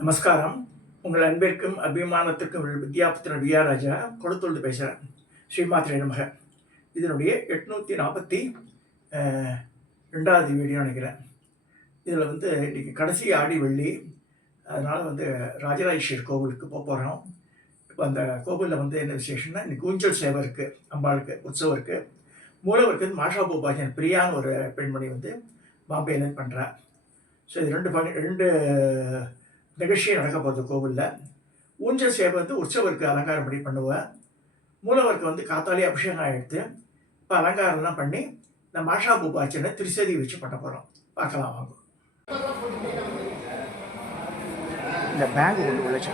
நமஸ்காரம். உங்கள் அன்பிற்கும் அபிமானத்திற்கும் வித்யாபுத்திரன் வி ஆர் ராஜா கொடுத்தொழுது பேசுகிறேன். ஸ்ரீமாத்திரை நமக. இதனுடைய 842வது வீடியோ நினைக்கிறேன். இதில் இன்றைக்கி கடைசி ஆடி வெள்ளி, அதனால் ராஜராஜேஸ்வரி கோவிலுக்கு போகிறோம். இப்போ அந்த கோவிலில் என்ன விசேஷம்னா, இன்றைக்கி ஊஞ்சல் சேவை இருக்குது, அம்பாளுக்கு உற்சவம் இருக்குது. மூலவருக்கு மாஷா பூபாஜன் பிரியான்னு ஒரு பெண்மணி பாம்பேலேருந்து பண்ணுறேன். ஸோ இது ரெண்டு நிகழ்ச்சி நடக்க போகிறது கோவிலில். ஊஞ்சல் சேவை உற்சவருக்கு அலங்காரம் பண்ணி பண்ணுவேன். மூலவருக்கு காத்தாலே அபிஷேகம் ஆகிடுத்து. இப்போ அலங்காரம்லாம் பண்ணி இந்த மாஷா பூபாச்சனை திருசதி வச்சு பண்ண போகிறோம். பார்க்கலாம் வாங்க. இந்த பேங்க் கொண்டு உழைச்சி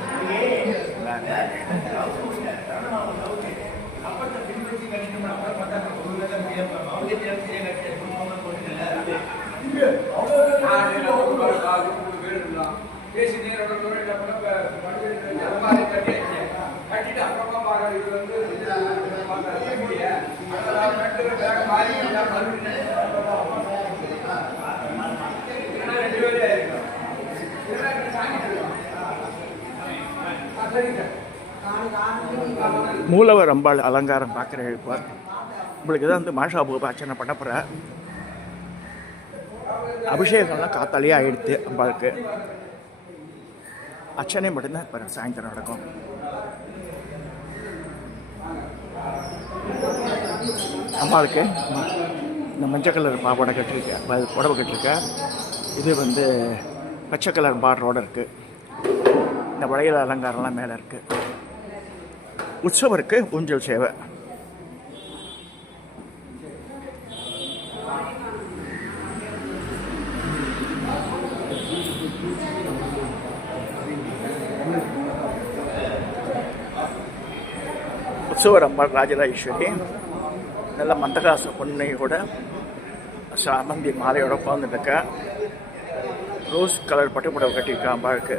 பேசி நேரோட கட்டிட்டு அப்புறமா பாரு. இது மூலவர் அம்பாள் அலங்காரம் பார்க்குற எழுப்பார். உங்களுக்கு தான் மாஷா பூபாச்சனை பண்ண போகிற அபிஷேகம்லாம் காத்தாலேயே ஆகிடுது. அம்பாளுக்கு அர்ச்சனை மட்டும்தான் இப்போ சாயந்தரம் நடக்கும். அம்பாளுக்கு இந்த மஞ்சள் கலர் பாவாடை கட்டிருக்கேன், புடவை கட்டிருக்கேன். இது பச்சை கலர் பார்டரோடு இருக்குது. இந்த வளையல் அலங்காரம்லாம் மேலே இருக்குது. உற்சவம் இருக்குது, ஊஞ்சல் சேவை. உற்சவர் அம்பாள் ராஜராஜேஸ்வரி நல்ல மந்தகாச பொண்ணையோட சாமந்தி மாலையோட உட்காந்துருக்கா. ரோஸ் கலர் பட்டுப்புடவை கட்டியிருக்கா அம்பாளுக்கு.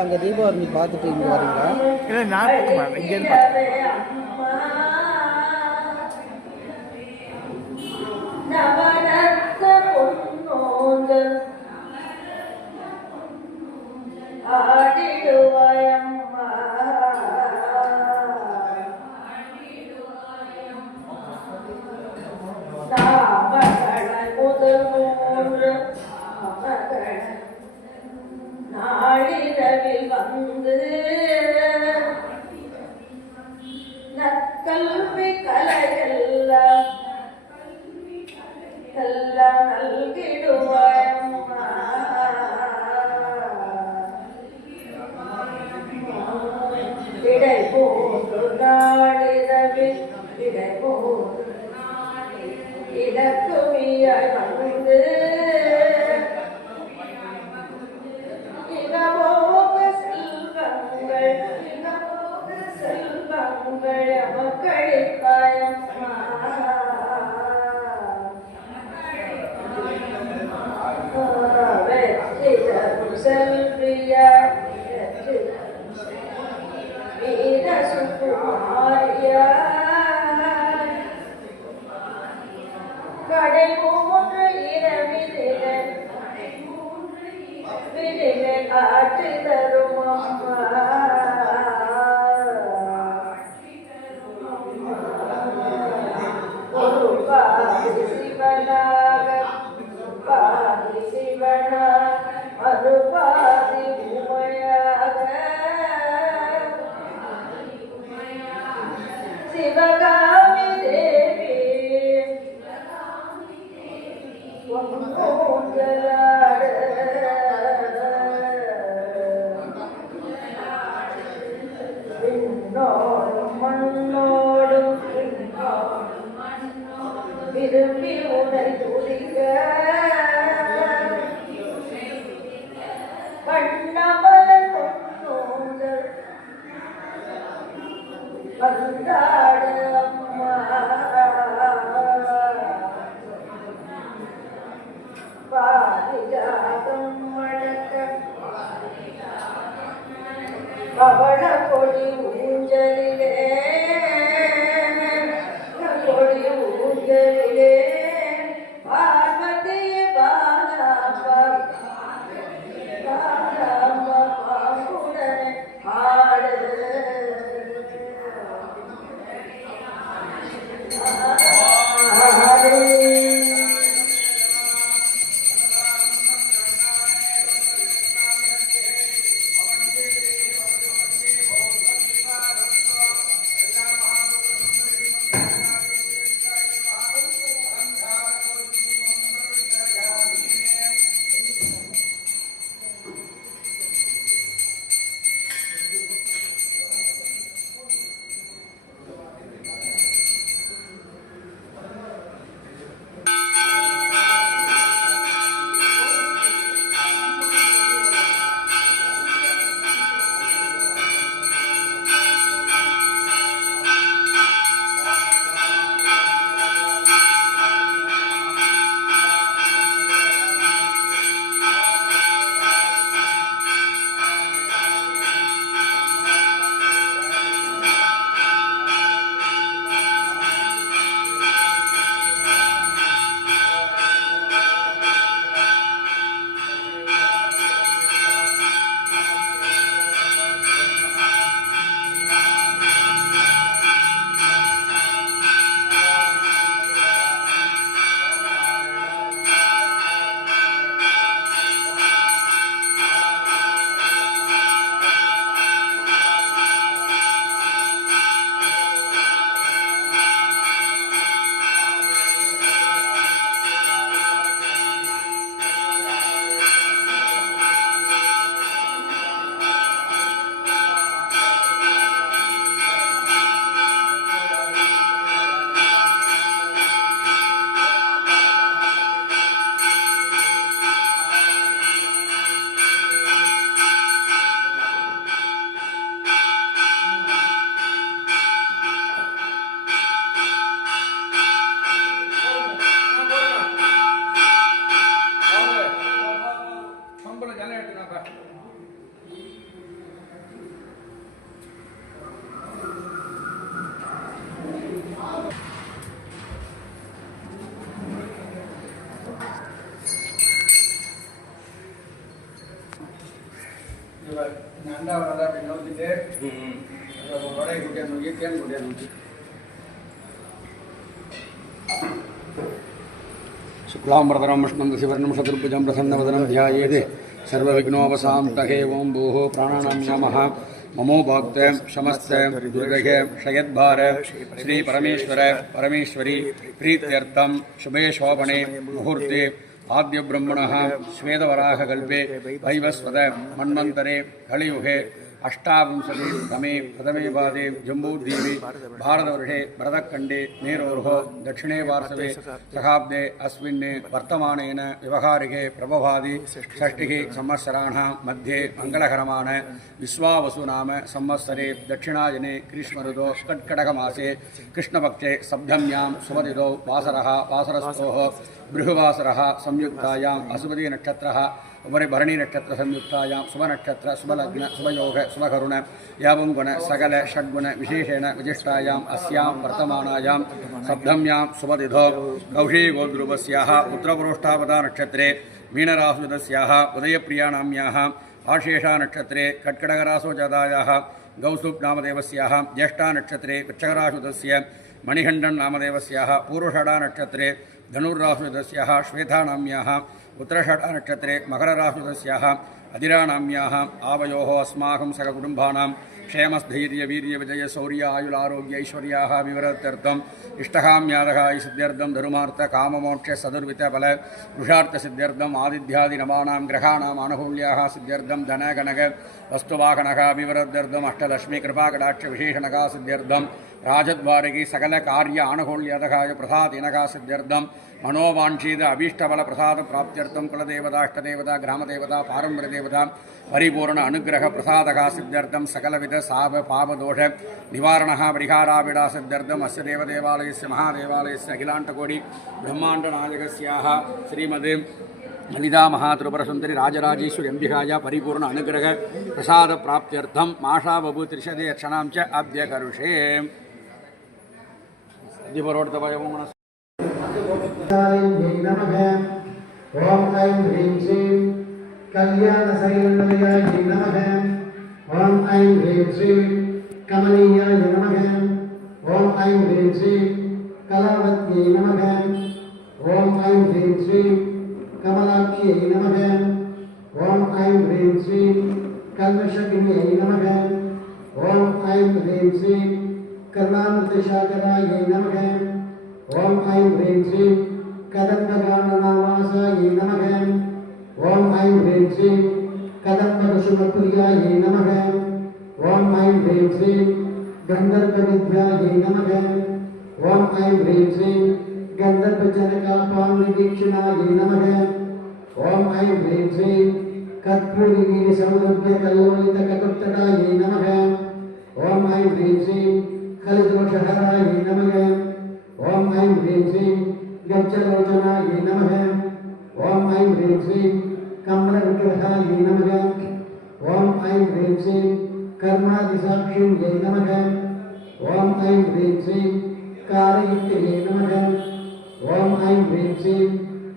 அங்கே தீபாவளி பார்த்துட்டு இங்கே வரீங்களா? இல்லை, நான் இங்கேருந்து பார்த்தேன். கல்வி கலையெல்லாம் நல்கிடுவாயம்மா. விடை போன்று நாளிரவில் விடை போன்று இடக்குவியாய் வந்து ஜீவனா அருபாதி உமையாக சிவகாமி தேவி ஒன்றோங்கலாடு விண்ணோடும் மண்ணோடும் விரும்பி உனை துதிக்க கண்ணமலர் பொன்னோங்கள் வந்தாடு அம்மா பாரிஜாதம் வழக்க பவள கொடி ஊஞ்சலிலே கொடி ஊஞ்சலிலே பார்வதி பாலாம்பா பாலாம்பா பாம்புடனே ஆடு அண்டாவரை அப்படி நோக்கிட்டு வடையை குட்டியை நோக்கி தேன் குட்டியை நோக்கி शुक्लांबरधरं विष्णुं शिवर्णं शत्रुभुजं प्रसन्नवदनं ध्यायेत् सर्वविघ्नोपशान्तये ॐ भूः प्राणानां नमः ममोभाक्ते शमस्ते दुर्गहे क्षयद्भार श्री परमेश्वर परमेश्वरी प्रीत्यर्थं शुभे शोभने मुहूर्ते आद्य ब्रह्मणः श्वेतवराहकल्पे वैवस्वत मन्वन्तरे कलियुगे अष्टाविंशति तमे प्रथमे पादे जम्बूद्वीपे भारतवर्षे भरतखण्डे मेरोर्ः दक्षिणे पार्श्वे शताब्दे अस्मिन् वर्तमानेन व्यवहारिके प्रभवादि षष्टिः संवत्सराणां मध्ये मङ्गलकरमाण विश्वावसु नाम संवत्सरे दक्षिणायने ग्रीष्मऋतौ कर्कटकमासे कृष्णपक्षे सप्तम्यां सुमतिथौ वासरः वासरस्थोः बृहवासरः संयुक्तायाम् असुपति नक्षत्रः उपरि भरणी नक्षत्र संयुक्तायां शुभनक्षत्र शुभलग्न शुभयोग शुभकरुण यावं गुण सकल षड्गुण विशेषेण विशिष्टायां अस्यां वर्तमानायां सप्तम्यां शुभतिथौ कौशिकोद्रुवस्याः उत्तरपुरोष्ठापदा नक्षत्रे मीनराशितस्याः उदयप्रियानाम्याः आशेषा नक्षत्रे कर्कटकरासो जातायाः गौसुप् नामदेवस्याः ज्येष्ठा नक्षत्रे वृक्षकराशुतस्य मणिकण्ठन् नामदेवस्याः पूर्वषडा नक्षत्रे धनुर्राशितस्याः श्वेता नाम्याः उत्तरषाढनक्षत्रे मकरराशितस्याः अधिरानाम्याः आवयोः अस्माकं सककुटुम्बानां क्षेमस्थैर्यवीर्यविजयशौर्य आयुरारोग्यैश्वर्याः विवरत्यर्थम् इष्टकाम्यादः सिद्ध्यर्थं धर्मार्थकाममोक्ष सदुर्वितफल पुरुषार्थसिद्ध्यर्थम् आदित्यादिनवानां ग्रहाणाम् आनुकूल्याः सिद्ध्यर्थं धनगणक वस्तुवाहनः विवरत्यर्थम् अष्टलक्ष्मीकृपाकटाक्षविशेषणः सिद्ध्यर्थं राजद्वारकी सकलकार्य आनुकूल्यतः प्रसादिनः सिद्ध्यर्थं मनोवाञ्छित अभीष्टफल प्रसाद प्राप्त्यर्थं कुलदेवता अष्टदेवता ग्रामदेवता पारम्पर्यदेवता परिपूर्ण अनुग्रह प्रसादः सिद्ध्यर्थं सकलविध साप पापदोष निवारणः परिहाराविडा सिद्ध्यर्थम् अस्य देवदेवालयस्य महादेवालयस्य अखिलाण्डकोटि ब्रह्माण्डनायकस्याः श्रीमद् ललिता महात्रिपुरसुन्दरी राजराजेश्वरी अंबिकाया परिपूर्ण अनुग्रह प्रसाद प्राप्त्यर्थं माषा बभू त्रिशते क्षणां च अभ्यकरुषे नमः। ओम ऐं ह्रीं श्रीं कल्याणशैलनिलयाय नमः। ओम ऐं ह्रीं श्रीं कमनीयाय नमः। ओम ऐं ह्रीं श्रीं कलावत्यै नमः। ओम ऐं ह्रीं श्रीं कमलाक्ष्यै नमः। ओम ऐं ह्रीं श्रीं कल्मषगिन्यै नमः। ओम ऐं ह्रीं श्रीं कर्णामृतशाकरायै नमः। ओम ऐं ह्रीं श्रीं कदम्बगाननावासायै नमः। ओम ऐं ह्रीं श्रीं कदम्बकुसुमप्रियायै नमः। ओम ऐं ह्रीं श्रीं गन्धर्वविद्यायै नमः। ओम ऐं ह्रीं श्रीं गन्धर्वजनकापान्निवीक्षणायै नमः। ओम ऐं ह्रीं श्रीं कर्पूरवीरसौरभ्यकल्लोलितकटुत्तटायै नमः। ओम ऐं ह्रीं श्रीं खलिदोषहरायै नमः। ओम ऐं ह्रीं श्रीं गज्जलोचनायै नमः। ओम ऐं ह्रीं श्रीं कमलविग्रहायै नमः। ओम ऐं ह्रीं श्रीं कर्मादिसाक्षिण्यै नमः। ओम ऐं ह्रीं श्रीं कारयित्यै नमः। ओम ऐं ह्रीं श्रीं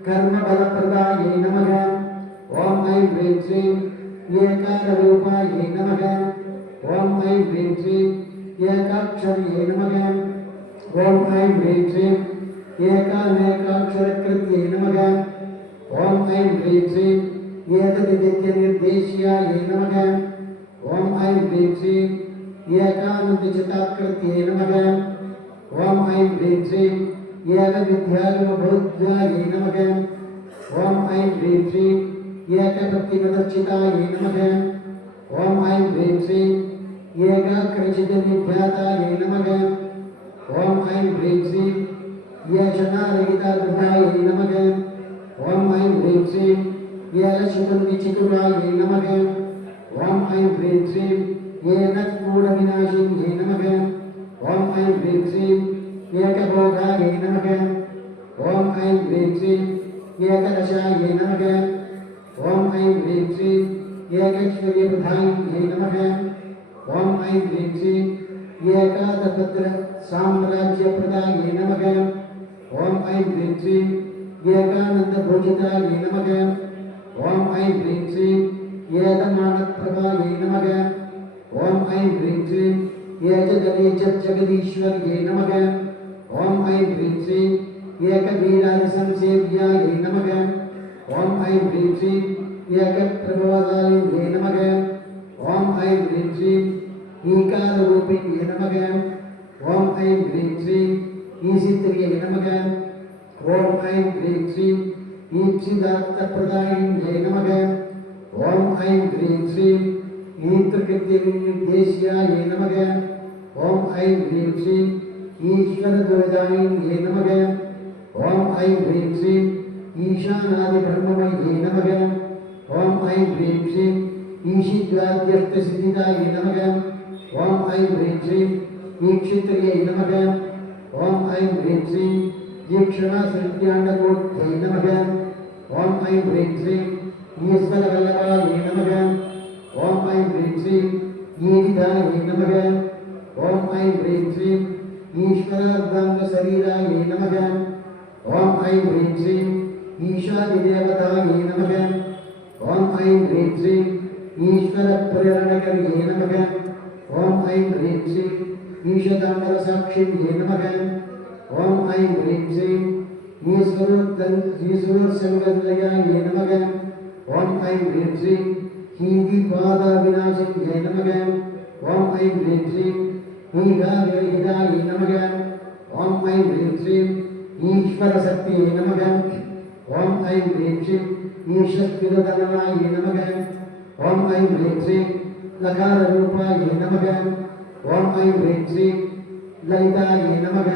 कर्मबलप्रदायै नमः। ओम ऐं ह्रीं श्रीं एकाररूपायै नमः। ओम ऐं ह्रीं श्रीं एकाक्षर्यै नमः। ओम ऐं ह्रीं श्रीं एकानेकाक्षरकृत्यै नमः। ओम ऐं ह्रीं श्रीं एतद्विद्यनिर्देश्यायै नमः। ओम ऐं ह्रीं श्रीं एकानन्दचिताकृत्यै नमः। ओम ऐं ह्रीं श्रीं एकविद्यागमभूत्यायै नमः। ओम ऐं ह्रीं श्रीं एकभक्तिमदर्चितायै नमः। ओम ऐं ह्रीं श्रीं एकाग्रचितनिध्यातायै नमः। ओम ऐं ह्रीं श्रीं येषणारहितागृहायै नमः। ओम ऐं ह्रीं श्रीं येलशुतनिचितुरायै नमः। ओम ऐं ह्रीं श्रीं येनत्कूटविनाशिन्यै नमः। ओम ऐं ह्रीं श्रीं एकभोगायै नमः। ओम ऐं ह्रीं श्रीं एकदशायै नमः। ओम ऐं ह्रीं श्रीं एकैश्वर्यप्रधायिन्यै नमः। ओम ऐं ह्रीं श्रीं एकादशभद्र साम्राज्यप्रदायै नमः। ओम ऐं ह्रीं श्रीं एकानन्दभोजितायै नमः। ओम ऐं ह्रीं श्रीं एकदमानप्रभायै नमः। ओम ऐं ह्रीं श्रीं एकजगदीश्वर्यै नमः। ओम ऐं ह्रीं श्रीं एकवीरादिसंसेव्यायै नमः। ओम ऐं ह्रीं श्रीं एकप्रभवदायिन्यै नमः। ओम ऐं ह्रीं श्रीं ईकाररूपिण्यै नमः। ओम ऐं ह्रीं श्रीं ईशित्र्यै नमः। ओम ऐं ह्रीं श्रीं ईप्सिदार्थप्रदायिन्यै नमः। ओम ऐं ह्रीं श्रीं ईत्रकृत्यनिर्देश्यायै नमः। ओम ऐं ह्रीं श्रीं ईश्वरदुर्दायिन्यै नमः। ओम ऐं ह्रीं श्रीं ईशानादिब्रह्ममयै नमः। ओम ऐं ह्रीं श्रीं ईशिद्वाद्यर्थसिद्धिदायै नमः। ओम ऐं ह्रीं श्रीं ईक्षित्र्यै नमः। ओम ऐं ह्रीं श्रीं दीक्षणासृत्याण्डकोट्यै नमः। ओम ऐं ह्रीं श्रीं ईश्वरवल्लभायै नमः। ओम ऐं ह्रीं श्रीं ईविदायै नमः। ओम ऐं ह्रीं श्रीं ईश्वरार्धाङ्गशरीरायै नमः। ओम ऐं ह्रीं श्रीं ईशादिदेवतायै नमः। ओम ऐं ह्रीं श्रीं ईश्वरप्रेरणकर्यै नमः। ओम ऐं ह्रीं श्रीं ईशताण्डवसाक्षिण्यै नमः। ओम ऐं ह्रीं श्रीं ஈஸ்வரர் செல்வநிலையாய நமக. ஓம் ஐம் ஹ்ரீம் ஸ்ரீம் ஹீதி பாத விநாசின்யை நமக. ஓம் ஐம் ஹ்ரீம் ஸ்ரீம் ஈகா விரகிதாய நமக. ஓம் ஐம் ஹ்ரீம் ஸ்ரீம் ஈஸ்வர சக்தியை நமக. ஓம் ஐம் ஹ்ரீம் ஸ்ரீம் ஈஷஸ்விரதனாய நமக. ஓம் ஐம் ஹ்ரீம் ஸ்ரீம் லகார ரூபாய நமக. ஓம் ஐம் ஹ்ரீம் ஸ்ரீம் லலிதாய நமக.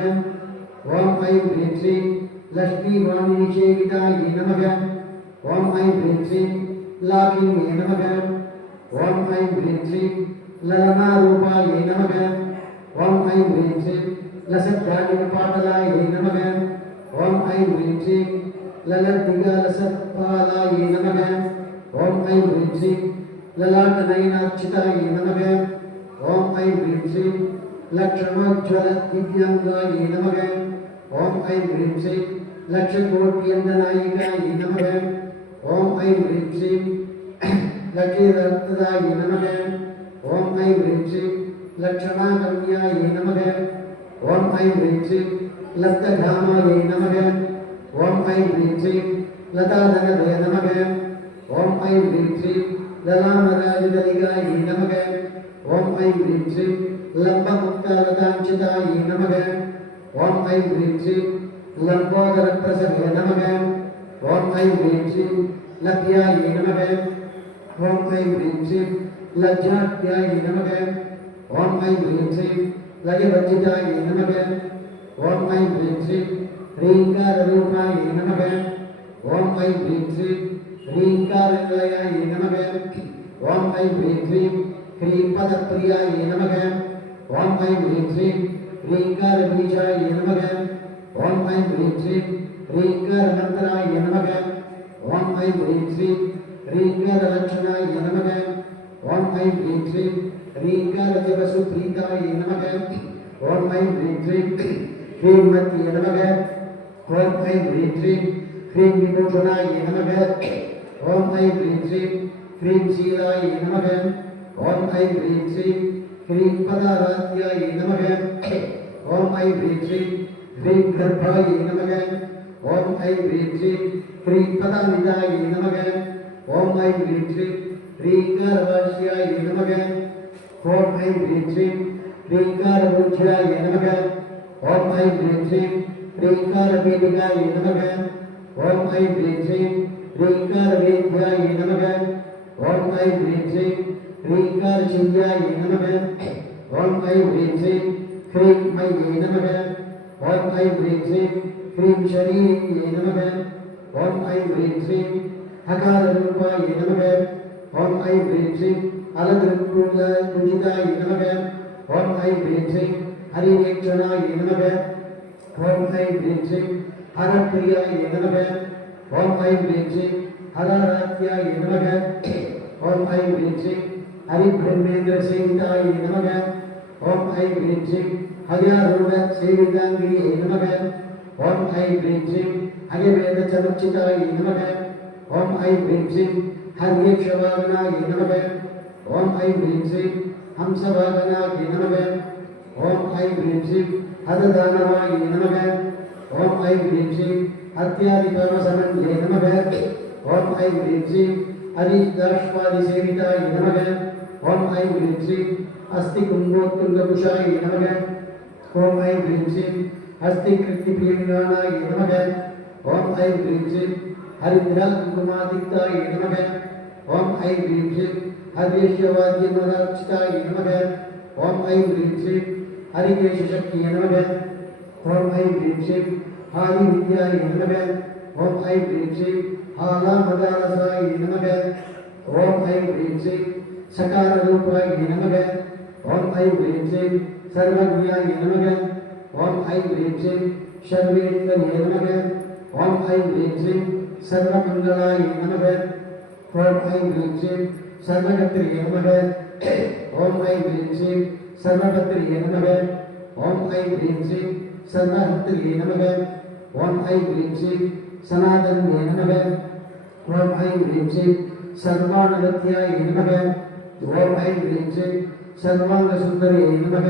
ஓம் ஐம் ஹ்ரீம் ஸ்ரீம் லக்ஷ்மி வாணி சேவிதாய நமக. ஓம் ஐம் ஹ்ரீம் ஸ்ரீம் லாகின்யே நமக. ஓம் ஐம் ஹ்ரீம் ஸ்ரீம் லலனா ரூபாய நமக. ஓம் ஐம் ஹ்ரீம் ஸ்ரீம் லசத்ராணி பாட்டலாய நமக. ஓம் ஐம் ஹ்ரீம் ஸ்ரீம் லலதிகா லசத்பாலாய நமக. ஓம் ஐம் ஹ்ரீம் ஸ்ரீம் லலாட்ட நயனார்ச்சிதாய நமக. ஓம் ஐம் ஹ்ரீம் ஸ்ரீம் லக்ஷ்மோஜ்வல திவ்யாங்காய நமக. ஓம் ஐம் ஹ்ரீம் ஸ்ரீம் லக்ஷகோட்யந்தநாயிகாய நமக. ஓம் ஐம் ஹ்ரீம் ஸ்ரீம் லக்ஷ்மீரத்னதாய நமக. ஓம் ஐம் ஹ்ரீம் ஸ்ரீம் லக்ஷணாகம்யாய நமக. ஓம் ஐம் ஹ்ரீம் ஸ்ரீம் லப்தகாமாய நமக. ஓம் ஐம் ஹ்ரீம் ஸ்ரீம் லதாதனதய நமக. ஓம் ஐம் ஹ்ரீம் ஸ்ரீம் லலாமராஜதலிகாய நமக. ஓம் ஐம் ஹ்ரீம் ஸ்ரீம் லம்பமுக்தாலதாஞ்சிதாய நமக. ஓம் ஐம் ஹ்ரீம் ஸ்ரீம் லம்போதரப்பிரசவே நமக. ஓம் ஐம் ஹ்ரீம் ஸ்ரீம் லப்யாய நமக. ஓம் ஐம் ஹ்ரீம் ஸ்ரீம் லஜ்ஜாத்யாய நமக. ஓம் ஐம் ஹ்ரீம் ஸ்ரீம் லயவர்ஜிதாய நமக. ஓம் ஐம் ஹ்ரீம் ஸ்ரீம் ரீங்காரரூபாய நமக. ஓம் ஐம் ஹ்ரீம் ஸ்ரீம் ரீங்காரநிலையாய நமக. ஓம் ஐம் ஹ்ரீம் ஸ்ரீம் ஹ்ரீம்பதப்பிரியாய நமக. ஓம் ஐம் ஹ்ரீம் ஸ்ரீம் ரீங்காரபீஜாய நமக. ஓம் ஐம் ஹ்ரீம் ஸ்ரீம் ரீங்காரநந்தனாய நமக. ஓம் ஐம் ஹ்ரீம் ஸ்ரீம் ரீங்காரலட்சணாய நமக. ஓம் ஐம் ஹ்ரீம் ஸ்ரீம் ரீங்காரதிவசுப்ரீதாய நமக. ஓம் ஐம் ஹ்ரீம் ஸ்ரீம் ஸ்ரீமத்யே நமக. ஓம் ஐம் ஹ்ரீம் ஸ்ரீம் ஸ்ரீம் விபூஷணாய நமக. ஓம் ஐம் ஹ்ரீம் ஸ்ரீம் ஸ்ரீம் சீலாய நமக. ஓம் ஐம் ஹ்ரீம் ஸ்ரீம் ஸ்ரீம் பதாராத்யாய நமக. ஓம் ஐம் ஹ்ரீம் ஸ்ரீம் ஸ்ரீம் கர்ப்பாய நமக. ஓம் ஐம் ஹ்ரீம் ஸ்ரீம் ஸ்ரீம் பதாநிதாய நமக. ஓம் ஐம் ஹ்ரீம் ஸ்ரீம் ரீங்காரவாசியாய நமக. ஓம் ஐம் ஹ்ரீம் ஸ்ரீம் ரீங்காரபூஜ்யாய நமக. ஓம் ஐம் ஹ்ரீம் ஸ்ரீம் ரீங்காரபீடிகாய நமக. ஓம் ஐம் ஹ்ரீம் ஸ்ரீம் ரீங்காரவேத்யாய நமக. ஓம் ஐம் ஹ்ரீம் ஸ்ரீம் ரீங்காரசிவ்யாய நமக. ஓம் ஐம் ஹ்ரீம் ஸ்ரீம் ஹ்ரீம் மயே நமக. ஓம் ஐம் ஹ்ரீம் ஸ்ரீம் ஹ்ரீம் ஷரீரியே நமக. ஓம் ஐம் ஹ்ரீம் ஸ்ரீம் அகாரரூபாய நமக. ஓம் ஐம் ஹ்ரீம் ஸ்ரீம் அலகிருத்பூஜிதாய நமக. ஓம் ஐம் ஹ்ரீம் ஸ்ரீம் ஹரிநேக்ஷணாய நமக. ஓம் ஐம் ஹ்ரீம் ஸ்ரீம் ஹரப்பிரியாய நமக. ஓம் ஐம் ஹ்ரீம் ஸ்ரீம் ஹராராத்யாய நமக. ஓம் ஐம் ஹ்ரீம் ஸ்ரீம் ஹரிபிரம்மேந்திர சேவிதாய நமக. ஓம் ஐம் ஹ்ரீம் ஸ்ரீம் ஹரியாரூட சேவிதாங்கிரியே நமக. ஓம் ஐம் ஹ்ரீம் ஸ்ரீம் ஹரியவேத சமுச்சிதாய நமக. ஓம் ஐம் ஹ்ரீம் ஸ்ரீம் ஹரியக்ஷவாகனாய நமக. ஓம் ஐம் ஹ்ரீம் ஸ்ரீம் ஹம்சவாகனாய நமக. ஓம் ஐம் ஹ்ரீம் ஸ்ரீம் ஹததானவாய நமக. ஓம் ஐம் ஹ்ரீம் ஸ்ரீம் அத்யாதிபரமசமன்யே நமக. ஓம் ஐம் ஹ்ரீம் ஸ்ரீம் ஹரிதாஷ்பாதி சேவிதாய நமக. ஓம் ஐம் ஹ்ரீம் ஸ்ரீம் அஸ்தி கும்போத்துங்ககுஷாய நமக. ஓம் ஐம் ஹ்ரீம் ஸ்ரீம் அஸ்தி கிருத்திபிரியங்கானாய நமக. ஓம் ஐம் ஹ்ரீம் ஸ்ரீம் ஹரித்ரா குங்குமாதித்தாய நமக. ஓம் ஐம் ஹ்ரீம் ஸ்ரீம் ஹரியஷ்யவாத்யமதார்ச்சிதாய நமக. ஓம் ஐம் ஹ்ரீம் ஸ்ரீம் ஹரிகேஷசக்தியே நமக. ஓம் ஐம் ஹ்ரீம் ஸ்ரீம் ஆதிவித்யாய நமக. ஓம் ஐம் ஹ்ரீம் ஸ்ரீம் ஆலாமதாரசாய நமக. ஓம் ஐம் ஹ்ரீம் ஸ்ரீம் சகாரரூபாய நமக. ஓம் ஐம் ஹ்ரீம் ஸ்ரீம் சர்வஜ்ஞாய நமக. ஓம் ஐம் ஹ்ரீம் ஸ்ரீம் சர்வேஸ்வரியே நமக. ஓம் ஐம் ஹ்ரீம் ஸ்ரீம் சர்வமங்களாய நமக. ஓம் ஐம் ஹ்ரீம் ஸ்ரீம் சர்வகத்திரியே நமக. ஓம் ஐம் ஹ்ரீம் ஸ்ரீம் சர்வபத்திரியே நமக. ஓம் ஐம் ஹ்ரீம் ஸ்ரீம் சர்வஹத்திரியே நமக. ஓம் ஐம் ஹ்ரீம் ஸ்ரீம் சனாதன்யே நமக. ஓம் ஐம் ஹ்ரீம் ஸ்ரீம் சர்வாணவத்யாய நமக. ஓம் ஐம் ஹ்ரீம் ஸ்ரீம் சர்வாங்க சுந்தரியே நமக.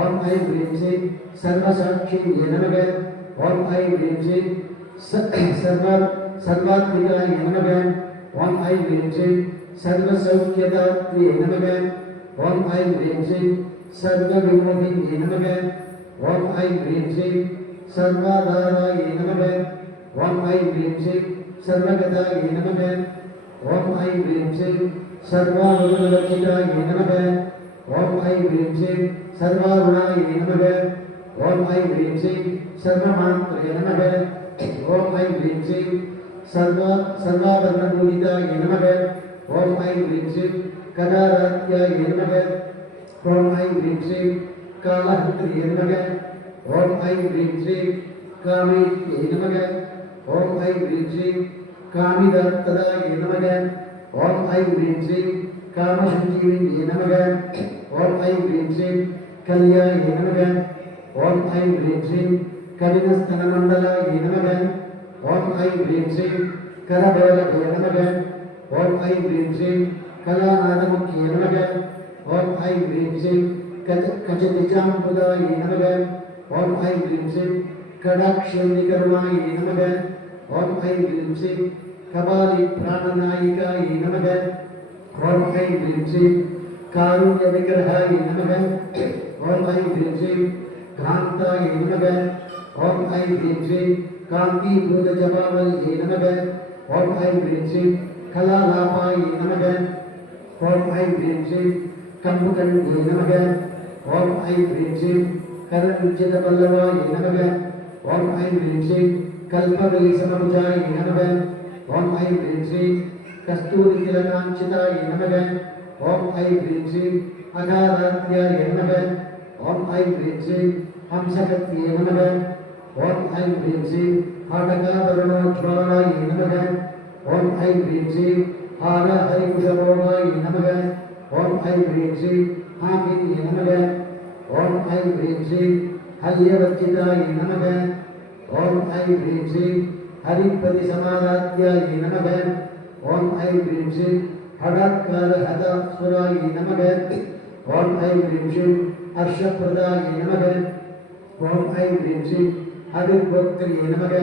ஓம் ஐம் ஹ்ரீம் ஸ்ரீம் சர்வசாட்சியே நமக. ஓம் ஐம் ஹ்ரீம் ஸ்ரீம் सर्वात्मिकाय नमः ओम ऐं ह्रीं श्रीं सर्वसौख्यदात्रे नमः ओम ऐं ह्रीं श्रीं सर्वविमोहिन्ये नमः ओम ऐं ह्रीं श्रीं सर्वाधाराय नमः ओम ऐं ह्रीं श्रीं सर्वगताय नमः ओम ऐं ह्रीं श्रीं सर्वारुणरक्षिताय नमः ओम ऐं ह्रीं श्रीं सर्वारुणाय नमः ओम ऐं ह्रीं श्रीं सर्वमात्रे नमः ओम ऐं ह्रीं श्रीं सर्वाभरणपूजिताय नमः ओम ऐं ह्रीं श्रीं कदाराध्याय नमः ओम ऐं ह्रीं श्रीं कालहस्त्रे नमः ओम ऐं ह्रीं श्रीं कामेत्ये नमः ओम ऐं ह्रीं श्रीं कामिदत्तदाय नमः ओम ऐं ह्रीं श्रीं कामसञ्जीविन्ये नमः ओम ऐं ह्रीं श्रीं कल्याय नमः ओम ऐं ह्रीं श्रीं कविनस्तनमण्डलाय नमः ओम ऐं ह्रीं श्रीं करभैरवे नमः ओम ऐं ह्रीं श्रीं कलानादमुख्ये नमः ओम ऐं ह्रीं श्रीं कचतिचाम्बुदाय नमः ओम ऐं ह्रीं श्रीं कडाक्षेन्द्रिकर्माय नमः ओम ऐं ह्रीं श्रीं कपाली प्राणनायिकाय नमः ओम ऐं ह्रीं श्रीं कारुण्यविग्रहाय नमः ओम ऐं ह्रीं श्रीं कान्ताय नमः ओम ऐं ह्रीं श्रीं कान्तिभूतजपावल्ये नमः ओम ऐं ह्रीं श्रीं कलालापाय नमः ओम ऐं ह्रीं श्रीं कम्बुकण्डे नमः ओम ऐं ह्रीं श्रीं करविज्जितपल्लवाय नमः ओम ऐं ह्रीं श्रीं कल्पवल्लीसमभुजाय नमः ओम ऐं ह्रीं श्रीं कस्तूरितिलकाञ्चिताय नमः ओम ऐं ह्रीं श्रीं अगाधात्याय नमः ओम ऐं ह्रीं श्रीं हंसकत्ये नमः ओम ऐं ह्रीं श्रीं हाटकाभरणोज्ज्वलाय नमः ओम ऐं ह्रीं श्रीं हारहरिकुशभोगाय नमः ओम ऐं ह्रीं श्रीं हाकिन्ये नमः ओम ऐं ह्रीं श्रीं हल्यवर्जिताय नमः ओम ऐं ह्रीं श्रीं हरिपतिसमाराध्याय नमः ओम ऐं ह्रीं श्रीं हठत्कारहतासुराय नमः ओम ऐं ह्रीं श्रीं हर्षप्रदाय नमः ओम ऐं ह्रीं श्रीं हरिगोत्र्ये नमः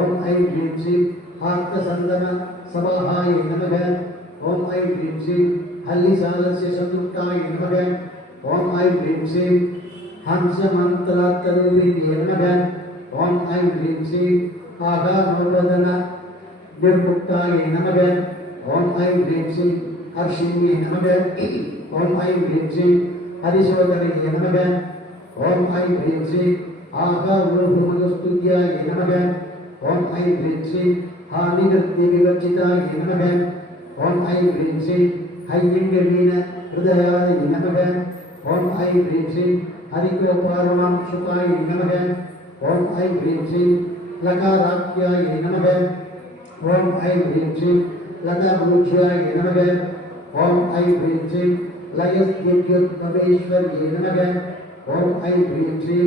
ओम ऐं ह्रीं श्रीं आर्तसन्दनसमाहाय नमः ओम ऐं ह्रीं श्रीं हल्लिसालस्य संयुक्ताय नमः ओम ऐं ह्रीं श्रीं हंसमन्त्रात्तरूपिणे नमः ओम ऐं ह्रीं श्रीं आगामोपदन निर्मुक्ताय नमः ओम ऐं ह्रीं श्रीं हर्षिण्ये नमः ओम ऐं ह्रीं श्रीं हरिशोदरये नमः ओम ऐं ह्रीं श्रीं आगामोपदस्तुत्याय नमः ओम ऐं ह्रीं श्रीं हानिकृत्यविवर्जिताय नमः ओम ऐं ह्रीं श्रीं हैय्यङ्गवीण हृदयाय नमः ओम ऐं ह्रीं श्रीं हरिकोपारुणां सुताय नमः ओम ऐं ह्रीं श्रीं लकाराख्याय नमः ओम ऐं ह्रीं श्रीं लताभूज्याय नमः ओम ऐं ह्रीं श्रीं लयस्विद्युद्भवेश्वर्ये नमः ओम ऐं ह्रीं श्रीं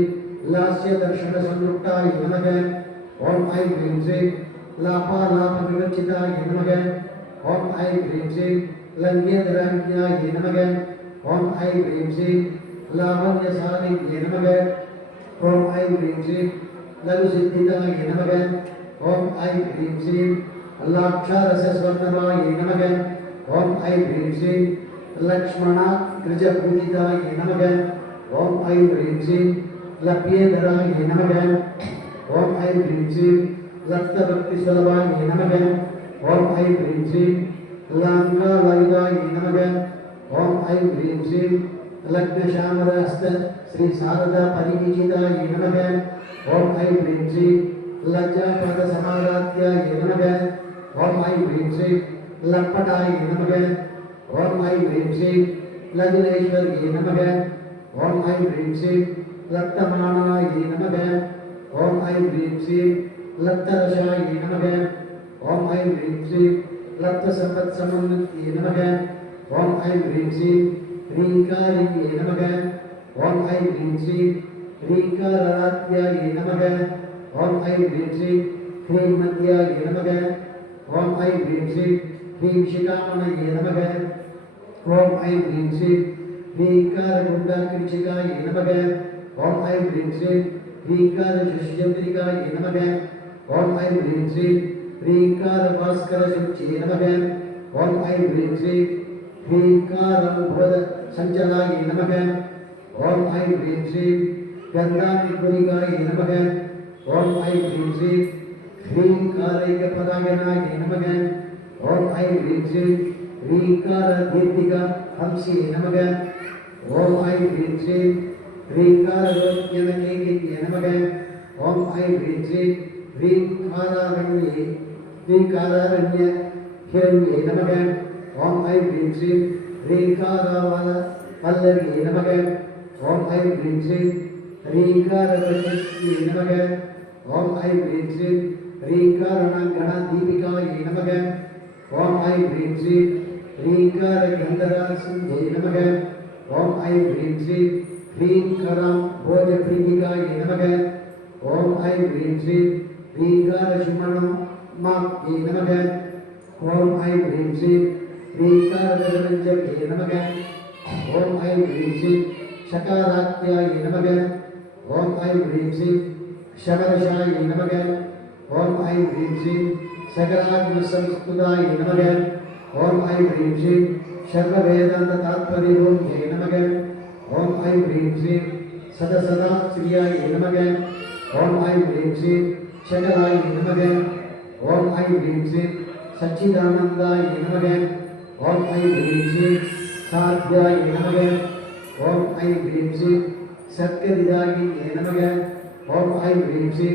लास्यदर्शनसंयुक्ताय नमः ओम ऐं ह्रीं श्रीं लापालापविवर्जिताय नमः ओम ऐं ह्रीं श्रीं लङ्घ्यधराज्ञाय नमः ओम ऐं ह्रीं श्रीं लावण्यसानिध्ये नमः ओम ऐं ह्रीं श्रीं लघुसिद्धिदाय नमः ओम ऐं ह्रीं श्रीं लाक्षारसस्वर्णमाय नमः ओम ऐं ह्रीं श्रीं लक्ष्मणाग्रजपूजिताय नमः ओम ऐं ह्रीं श्रीं लभ्येधराय नमः ओम ऐं ह्रीं श्रीं लप्तभक्तिसुलभाय नमः ओम ऐं ह्रीं श्रीं लाङ्गालयुधाय नमः ओम ऐं ह्रीं श्रीं लग्नश्यामरहस्त श्री शारदा परिवीजिताय नमः ओम ऐं ह्रीं श्रीं लज्जापदसमाराध्याय नमः ओम ऐं ह्रीं श्रीं लम्पटाय नमः ओम ऐं ह्रीं श्रीं लग्नेश्वर्ये नमः ओम ऐं ह्रीं श्रीं लत्तमानाय नमः ओम ऐं ह्रीं श्रीं लत्तरसाय नमः ओम ऐं ह्रीं श्रीं लत्तसम्पत्समन्वित्ये नमः ओम ऐं ह्रीं श्रीं ह्रीङ्कारिण्ये नमः ओम ऐं ह्रीं श्रीं ह्रीङ्कारराध्याय नमः ओम ऐं ह्रीं श्रीं ह्रीमद्याय नमः ओम ऐं ह्रीं श्रीं ह्रींशिखामणये नमः ओम ऐं ह्रीं श्रीं ह्रीङ्कारगुण्डाकृचिकाय नमः ओम ऐं ह्रीं श्रीं ह्रीङ्कारशुष्यन्द्रिकाय नमः ओम ऐं ह्रीं श्रीं ह्रींकारभास्करशुच्ये नमः ओम ऐं ह्रीं श्रीं ह्रींकारम्भोधसञ्चलायै नमः ओम ऐं ह्रीं श्रीं गन्धानिकुलिकायै नमः ओम ऐं ह्रीं श्रीं ह्रींकारैकपरायणायै नमः ओम ऐं ह्रीं श्रीं ह्रींकारदीर्घिकाहंस्यै नमः ओम ऐं ह्रीं श्रीं ह्रींकाररोग्यनकेकिन्ये नमः ओम ऐं ह्रीं श्रीं ह्रींकारारण्ये हिरण्ये नमः ओम ऐं ह्रीं श्रीं ह्रींकारावल्लभ्ये नमः ओम ऐं ह्रीं श्रीं ह्रींकारवल्लभ्ये नमः ओम ऐं ह्रीं श्रीं ह्रींकारणगणदीपिकायै नमः ओम ऐं ह्रीं श्रीं ह्रींकारगन्धरासिंहे नमः ओम ऐं ह्रीं श्रीं ह्रींकराम्भोजप्रीतिकायै नमः ओम ऐं ह्रीं श्रीं ह्रींकारशुमनमाप्ये नमः ओम ऐं ह्रीं श्रीं ह्रींकारगगनञ्जये नमः ओम ऐं ह्रीं श्रीं शकारात्याय नमः ओम ऐं ह्रीं श्रीं शबरशाय नमः ओम ऐं ह्रीं श्रीं सकलात्मसंस्तुताय नमः ओम ऐं ह्रीं श्रीं सर्ववेदान्ततात्पर्यरूपिणे नमः ओम ऐं ह्रीं श्रीं सदसदाश्रियाय नमः ओम ऐं ह्रीं श्रीं शकलाय नमः ओम ऐं ह्रीं श्रीं सच्चिदानन्दाय नमः ओम ऐं ह्रीं श्रीं साध्याय नमः ओम ऐं ह्रीं श्रीं सत्यदिदागिन्ये नमः ओम ऐं ह्रीं श्रीं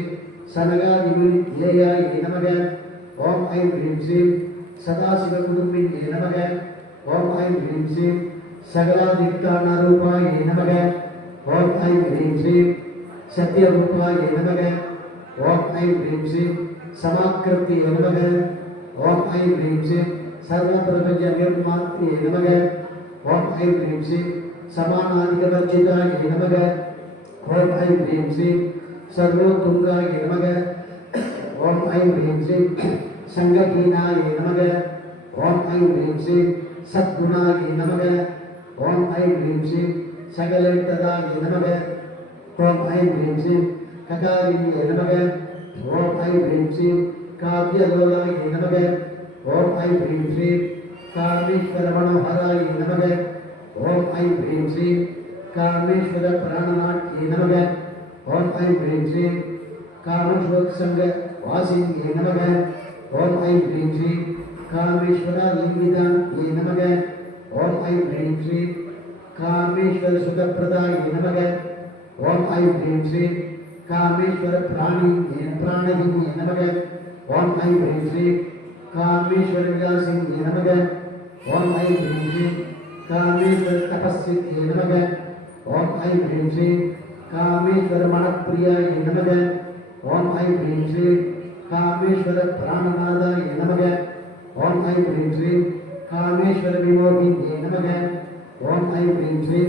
सनगादिमुनिध्येयाय नमः ओम ऐं ह्रीं श्रीं सदाशिवकुटुम्बिन्ये नमः ओम ऐं ह्रीं श्रीं सकलादिक्तानारूपाय नमः ओम ऐं ह्रीं श्रीं सत्यरूपाय नमः ओम ऐं ह्रीं श्रीं समाकृत्ये नमः ओम ऐं ह्रीं श्रीं सर्वप्रपञ्चनिर्मात्रे नमः ओम ऐं ह्रीं श्रीं समानाधिकवर्जिताय नमः ओम ऐं ह्रीं श्रीं सर्वोत्तुंगाय नमः ओम ऐं ह्रीं श्रीं संगहीनाय नमः ओम ऐं ह्रीं श्रीं सद्गुणाय नमः ओम ऐं ह्रीं श्रीं सकलैकदाय नमः ओम ऐं ह्रीं श्रीं ककारिण्ये नमः ओम ऐं ह्रीं श्रीं काव्यलोलाय नमः ओम ऐं ह्रीं श्रीं कामेश्वरमनोहराय नमः ओम ऐं ह्रीं श्रीं कामेश्वरप्राणनाट्ये नमः ओम ऐं ह्रीं श्रीं कामेश्वरसंगवासिन्ये नमः ओम ऐं ह्रीं श्रीं कामेश्वरलिङ्गितान्ये नमः ओम ऐं ह्रीं श्रीं कामेश्वरसुखप्रदाय नमः ओम ऐं ह्रीं श्रीं कामेश्वरप्राणिन्ये नमः ओम ऐं ह्रीं श्रीं कामेश्वरविलासिन्ये नमः ओम ऐं ह्रीं श्रीं कामेश्वरतपस्विन्ये नमः ओम ऐं ह्रीं श्रीं कामेश्वरमनप्रियाय नमः ओम ऐं ह्रीं श्रीं कामेश्वरप्राणनादाय नमः ओम ऐं ह्रीं श्रीं कामेश्वरविमोहिन्ये नमः ओम ऐं ह्रीं श्रीं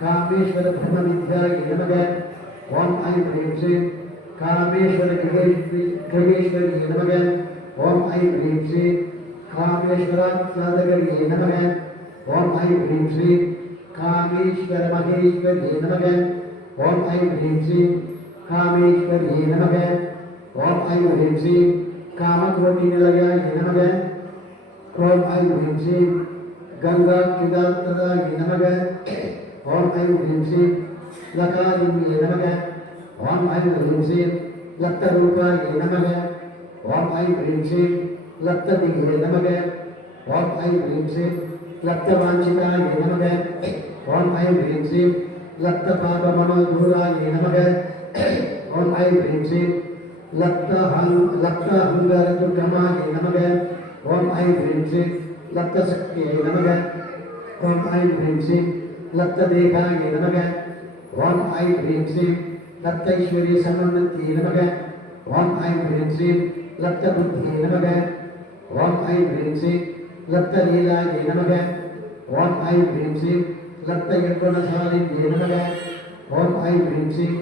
कामेश्वरब्रह्मविद्याय नमः ओम ऐं ह्रीं श्रीं कामेश्वरगृहेश्वर्ये नमः ओम ऐं ह्रीं श्रीं कामेश्वराख्यातकर्ये नमः ओम ऐं ह्रीं श्रीं कामेश्वरमहेश्वर्ये नमः ओम ऐं ह्रीं श्रीं कामेश्वर्ये नमः ओम ऐं ह्रीं श्रीं कामकोटिनिलयाय नमः ओम ऐं ह्रीं श्रीं गंगाक्षुदात्तदाय नमः ओम ऐं ह्रीं श्रीं लकालिन्ये नमः ओम ऐं ह्रीं श्रीं लत्तरूपाय नमः ओम ऐं ह्रीं श्रीं लत्तदिगे नमः ओम ऐं ह्रीं श्रीं लत्तवाञ्छिताय नमः ओम ऐं ह्रीं श्रीं लत्तपापमनोदूराय नमः ओम ऐं ह्रीं श्रीं लत्तहंगरदुर्गमाय नमः ओम ऐं ह्रीं श्रीं लत्तशक्त्यै नमः ओम ऐं ह्रीं श्रीं लत्तदेहाय नमः ओम ऐं ह्रीं श्रीं लत्तैश्वर्यसमन्वित्यै नमः ओम ऐं ह्रीं श्रीं लत्तबुद्ध्यै नमः ओम ऐं ह्रीं श्रीं लत्तलीलाय नमः ओम ऐं ह्रीं श्रीं लत्तयज्ञशालिन्ये नमः ओम ऐं ह्रीं श्रीं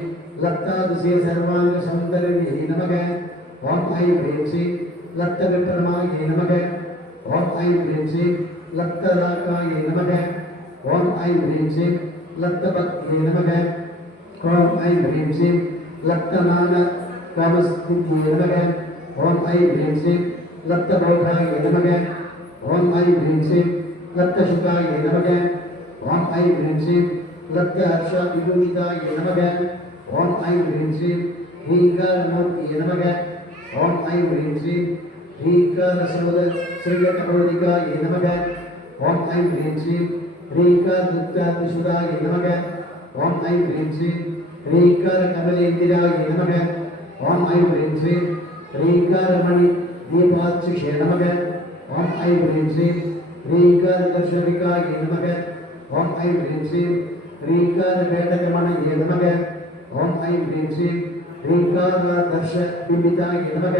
लत्तादृशे सर्वाङ्गसौन्दर्ये नमः ओम ऐं ह्रीं श्रीं लत्तविक्रमाय नमः ओम ऐं ह्रीं श्रीं लत्तराकाय नमः ओम ऐं ह्रीं श्रीं लत्तभक्त्यै नमः ओम ऐं ह्रीं श्रीं कामसिद्धिये नमः ओम ऐं ह्रीं श्रीं लप्तबोधाय नमः ओम ऐं ह्रीं श्रीं लप्तशुकाय नमः ओम ऐं ह्रीं श्रीं लप्तहर्षविभूषिताय नमः ओम ऐं ह्रीं श्रीं ह्रीङ्कारमूर्तये नमः ओम ऐं ह्रीं श्रीं ह्रीङ्कारसमुदश्रीयकपोदिकाय नमः ओम ऐं ह्रीं श्रीं ह्रीङ्कारदुत्तात्मशुदाय नमः ओम ऐं ह्रीं श्रीं ह्रीङ्कारकमलेन्द्राय नमः ओम ऐं ह्रीं श्रीं ह्रीङ्कारमणि दीपाक्षिषे नमः ओम ऐं ह्रीं श्रीं ह्रीङ्कारदर्शविकाय नमः ओम ऐं ह्रीं श्रीं ह्रीङ्कारपेटकमणये नमः ओम ऐं ह्रीं श्रीं ह्रीङ्कारदर्शबिम्बिताय नमः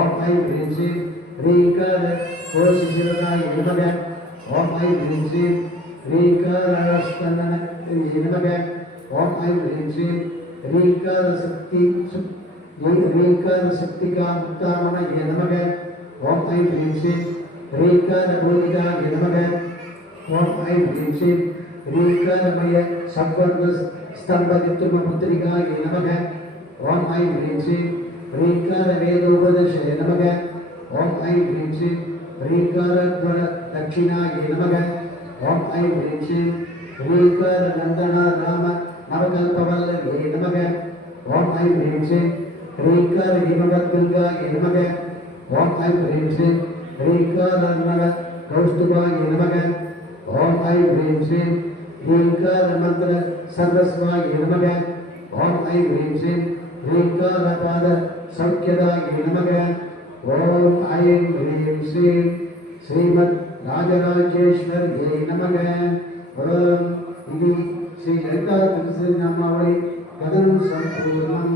ओम ऐं ह्रीं श्रीं ह्रीङ्कारकोशिशिरदाय नमः ओम ऐं ह्रीं श्रीं ह्रीङ्कारस्तनये नमः ओम ऐं ह्रीं श्रीं ह्रीङ्कारशक्तिकामुक्तामणये नमः ओम ऐं ह्रीं श्रीं ह्रीङ्कारभूमिकाय नमः ओम ऐं ह्रीं श्रीं ह्रीङ्कारमय सब्बर्गस्तम्भदित्तमपुत्रिकाय नमः ओम ऐं ह्रीं श्रीं ह्रीङ्कारवेदोपदर्शये नमः ओम ऐं ह्रीं श्रीं ह्रीङ्कारध्वरदक्षिणाय नमः ओम ऐं ह्रीं श्रीं ह्रीङ्कारनन्दनाराम नवकल्पवल्लभे नमः ओम ऐं ह्रीं श्रीं ह्रीङ्कारहिमवद्गङ्गाय नमः ओम ऐं ह्रीं श्रीं ह्रीङ्कारर्णवकौस्तुभाय नमः ओम ऐं ह्रीं श्रीं ह्रीङ्कारमन्त्रसर्वस्वाय नमः ओम ऐं ह्रीं श्रीं ह्रीङ्कारपादसौख्यदाय नमः ओम ऐं ह्रीं श्रीं श्रीमद्राजराजेश्वर्यै नमः ओम इति श्री ललितासहस्रनामावली कथनं सम्पूर्णम्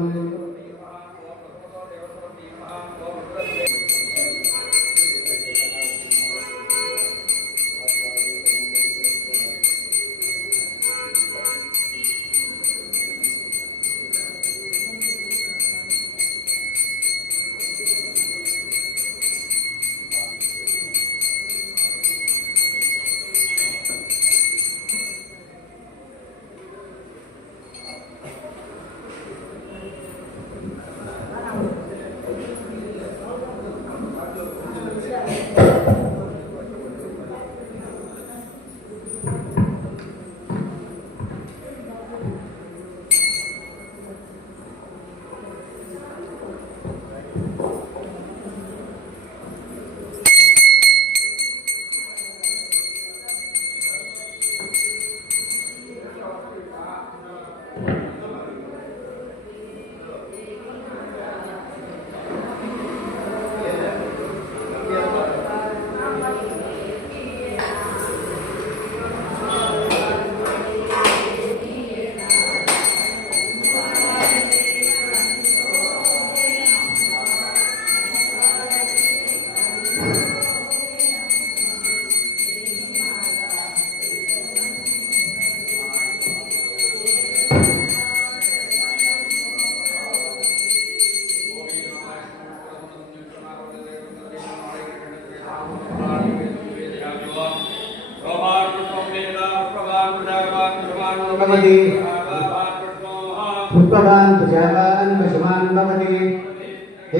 पुष्पवान् प्रजावान् पशुमान् भवति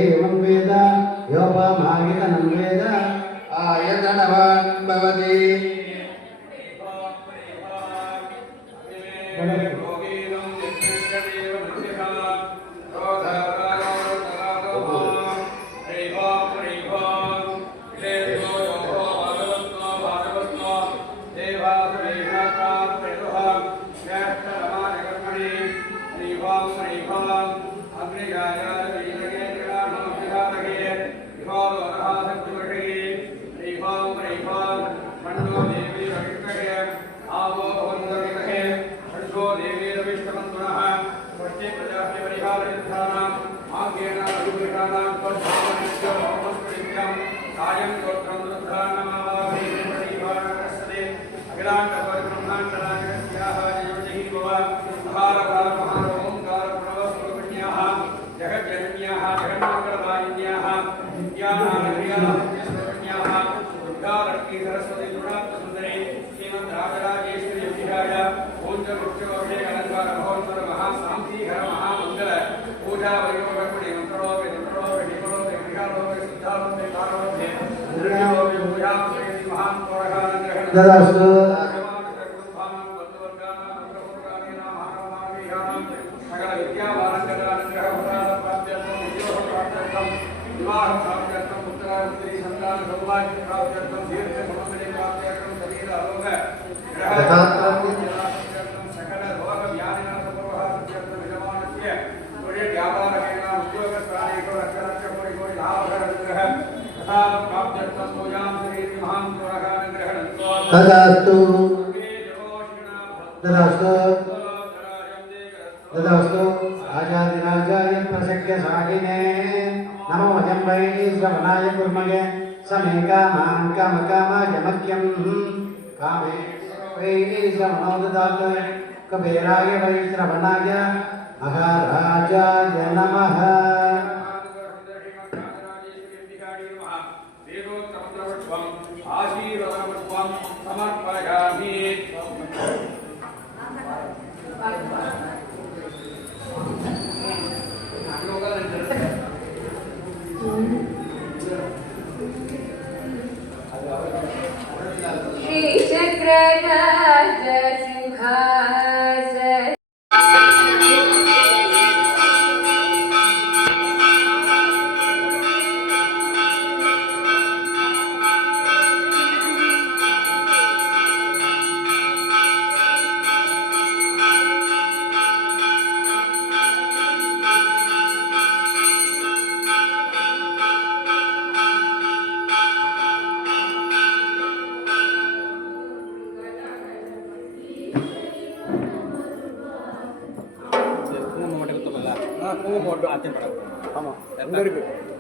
एवं वेद योपमायतनं वेद आयतनवान् भवति पूजा ததாஸ்து तदास्तु तदास्तु तदास्तु आचार्यराजाय प्रसक्य सागिने नमो वयं वै श्रवणाय कुर्मगे समे कामां कामकामाय मह्यं कामे वै श्रवणो ददात कबीराय वै श्रवणाय महाराजाय नमः श्री चक्रनाथ सिंहासन குங்குமம் மட்டும் குத்தப்படல குங்குமம் போட்டு ஆமாம் எங்கே இருக்குது